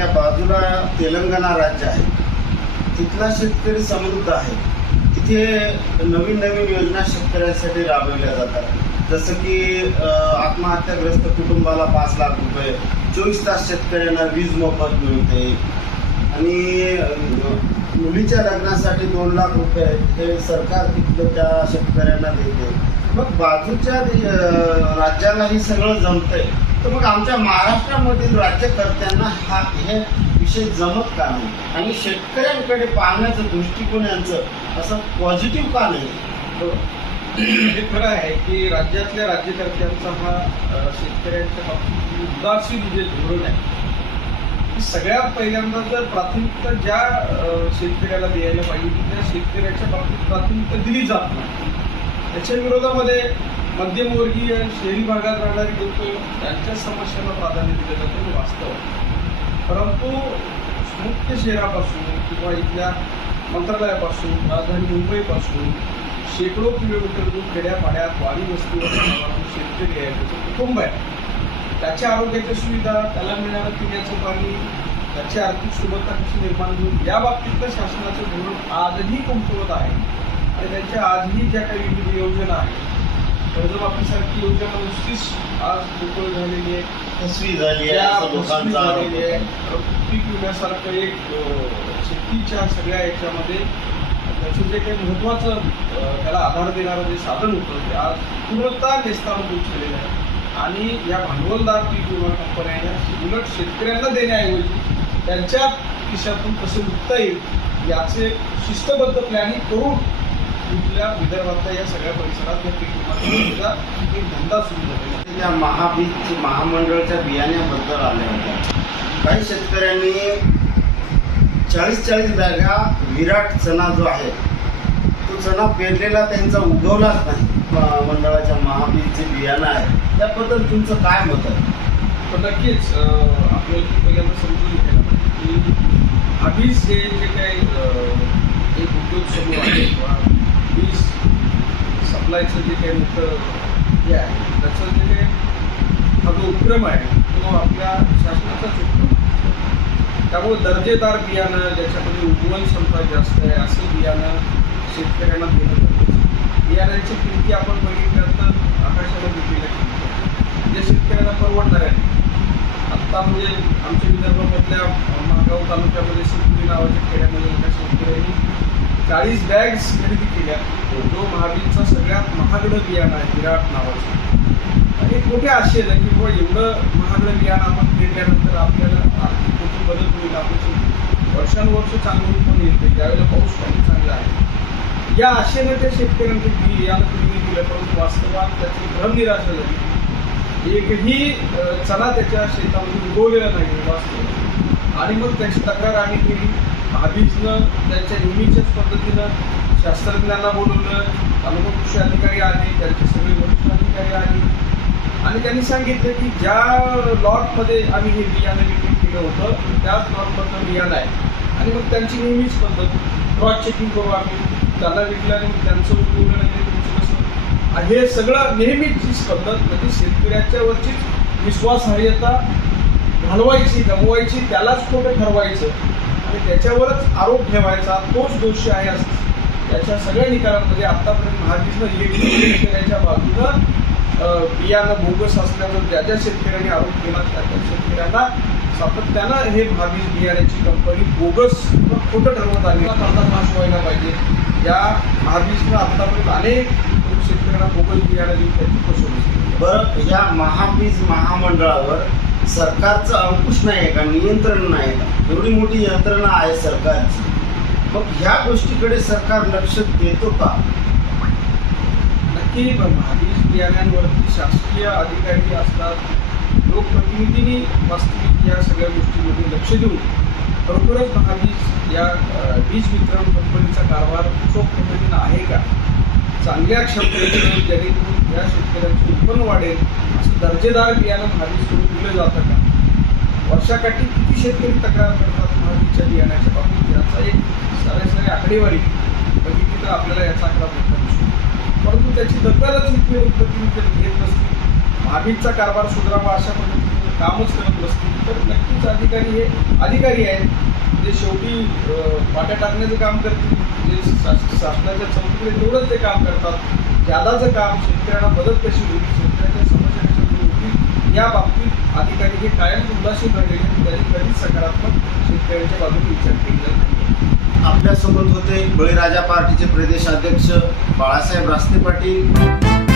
आपल्या बाजूला तेलंगणा राज्य आहे. तिथला शेतकरी समृद्ध आहे. तिथे नवीन नवीन योजना शेतकऱ्यांसाठी राबवल्या जातात. जसं की आत्महत्याग्रस्त कुटुंबाला पाच लाख रुपये चोवीस तास शेतकऱ्यांना वीज मोफत मिळते. आणि मुलीच्या लग्नासाठी दोन लाख रुपये हे सरकार तिथलं त्या शेतकऱ्यांना देते मग बाजूच्या राज्याला हे सगळं जमतंय. तर मग आमच्या महाराष्ट्रामधील राज्यकर्त्यांना हा हे विषय जमत का नाही? आणि शेतकऱ्यांकडे पाहण्याचं दृष्टिकोन यांचं असं पॉझिटिव्ह का नाही? हो. हे. खरं आहे की राज्यातल्या राज्यकर्त्यांचा हा शेतकऱ्यांच्या बाबतीत उदासीन जे धोरण आहे सगळ्यात पहिल्यांदा जर प्राथमिकता ज्या शेतकऱ्याला द्यायला पाहिजे त्या शेतकऱ्याच्या बाबतीत प्राथमिकता दिली जात नाही. त्याच्या विरोधामध्ये मध्यमवर्गीय शहरी भागात राहणारी लोक त्यांच्या समस्यांना प्राधान्य दिलं जातं हे वास्तव परंतु मुख्य शहरापासून किंवा इथल्या मंत्रालयापासून राजधानी मुंबईपासून शेकडो किलोमीटर दूर खेड्यापाड्यात वाडी वस्तीवर शेतकरी आहे त्याचं कुटुंब आहे. त्याच्या आरोग्याच्या सुविधा त्याला मिळणारं पिण्याचं पाणी त्याची आर्थिक सुबत्ता कशी निर्माण होईल या बाबतीतलं शासनाचं धोरण आजही कमकुवत आहे. आणि त्यांच्या आजही ज्या काही विविध योजना आहेत कर्जमाफीसारखी योजना नुसतीच आज मोकळ झालेली आहे. फसवी झाली आहे झालेली. पीक विम्यासारखं एक शेतीच्या सगळ्या याच्यामध्ये त्याचं जे काही महत्वाचं त्याला आधार देणारं जे साधन होतं ते आज पूर्णतः नेस्तामधून केलेलं आहे. आणि या भांडवलदार पीक विमा कंपन्या उलट शेतकऱ्यांना देण्याऐवजी त्यांच्या खिशातून कसं लुटता येईल याचे शिस्तबद्ध प्लॅनिंग करून आपल्या विदर्भातल्या या सगळ्या परिसरात या पीक विमा एक धंदा सुरू झालेला त्या महाबीज महामंडळच्या बियाण्याबद्दल आल्या होत्या काही शेतकऱ्यांनी चाळीस चाळीस बॅगा विराट चणा जो आहे तो चणा पेरलेला त्यांचा उगवलाच नाही. म- मंडळाच्या महाबीजचे बियाणं आहे त्याबद्दल तुमचं काय मत आहे? पण नक्कीच. आपल्याला पहिल्यांदा समजून घ्यायला की की आधीच हे जे काही एक उद्योग समूह आहे किंवा वीज सप्लायचं जे काही मोठं हे आहे त्याचं जे काही हा जो उपक्रम आहे तो आपल्या शासनाचाच उपक्रम त्यामुळे दर्जेदार बियाणं ज्याच्यामध्ये उगवण क्षमता जास्त आहे असं बियाणं शेतकऱ्यांना देणं बियाण्यांच्या किमती आपण बघितल्यानंतर आकाशाला घेतलेल्या किमती जे म्हणजे शेतकऱ्यांना परवडणाऱ्या आहे. आत्ता म्हणजे आमच्या विदर्भामधल्या महागाव तालुक्यामध्ये सिंधुली नावाच्या खेड्यामध्ये एका शेतकऱ्यांनी चाळीस बॅग्स खरेदी केल्या. जो महावीरचा सगळ्यात महागडं बियाणं आहे विराट नावाचं. आणि एक मोठे आश्चर्य की बाबा एवढं महागडं बियाणं आपण घेतल्यानंतर आपल्याला आर्थिक मोठी मदत होईल आपण वर्षानुवर्ष चांगलं उत्पन्न येते. ज्यावेळेला पाऊस पाणी चांगला आहे. या आशेनं त्या शेतकऱ्यांचं बी या तुम्ही दिलं परंतु वास्तवात त्याची भ्रम निराशा झाली. एकही चला त्याच्या शेतामध्ये उगवलेला नाही वास्तव. आणि मग त्याची तक्रार आम्ही केली. आधीचनं त्यांच्या नेहमीच्याच पद्धतीनं शास्त्रज्ञांना बोलवलं. तालुका कृषी अधिकारी आले. त्यांचे सगळे वरिष्ठ अधिकारी आले. आणि त्यांनी सांगितलं की ज्या लॉटमध्ये आम्ही हे बियाणं विक्री केलं होतं त्याच लॉटमधलं बियाणं आहे. आणि मग त्यांची नेहमीच पद्धत. क्रॉस चेकिंग करू आम्ही. त्याला विकलं आणि त्यांचं उगवलं नाही ते आणि हे सगळं नेहमीच पद्धत म्हणजे शेतकऱ्याच्या वरचीच विश्वासार्हता घालवायची गमवायची त्यालाच खोटं ठरवायचं. आणि त्याच्यावरच आरोप ठेवायचा तोच दोषी आहे असं. त्याच्या सगळ्या निकालांमध्ये आतापर्यंत महावीजनं एक शेतकऱ्याच्या बाजूनं बियाणं बोगस असल्यावर ज्या ज्या शेतकऱ्यांनी आरोप केला त्या त्या शेतकऱ्यांना सातत्यानं हे महावीज बियाण्याची कंपनी बोगस खोटं ठरवत आली. आता नाश व्हायला पाहिजे. या महाबीजनं आतापर्यंत अनेक शेतकऱ्यांना बोगस बियाणं देऊन त्यांची फसवणूक केली. बरं या महाबीज महामंडळावर सरकारचं अंकुश नाही आहे का? नियंत्रण नाही का? एवढी मोठी यंत्रणा आहे सरकारची. मग ह्या गोष्टीकडे सरकार लक्ष देतो का? नक्की महाबीज बियाण्यांवरती शासकीय अधिकारी असतात. लोकप्रतिनिधींनी वास्तविक या सगळ्या गोष्टींमध्ये लक्ष देऊन खरोखरच महावीज या वीज वितरण कंपनीचा कारभार चोख पद्धतीनं आहे का? चांगल्या क्षमतेने जेणेकरून या शेतकऱ्यांचे उत्पन्न वाढेल असं दर्जेदार बियाणं महावीज सुरू दिलं जातं का? वर्षाकाठी किती शेतकरी तक्रार करतात महावीजच्या बियाण्याच्या बाबतीत? याचा एक सरासरी आकडेवारी बघितली तर आपल्याला याचा आकडा मोठा दिसतो परंतु त्याची दखलच इथे उत्पत्ती घेत नसते. महावीजचा कारभार सुधारावा अशा पद्धतीने कामच करत नसतील तर नक्कीच अधिकारी हे अधिकारी आहेत. जे शेवटी पाट्या टाकण्याचं काम करतील. जे शास- शासनाच्या चौकीकडे तेवढंच ते काम करतात. ज्यादाचं काम शेतकऱ्यांना मदत कशी होईल शेतकऱ्याच्या समस्या कशा दूर होतील या बाबतीत अधिकारी हे कायम उदासीन राहिलेले त्यांनी कधीच सकारात्मक शेतकऱ्यांच्या बाजूने विचार केला नाही. आपल्यासोबत होते बळीराजा पार्टीचे प्रदेश अध्यक्ष बाळासाहेब रास्ते पाटील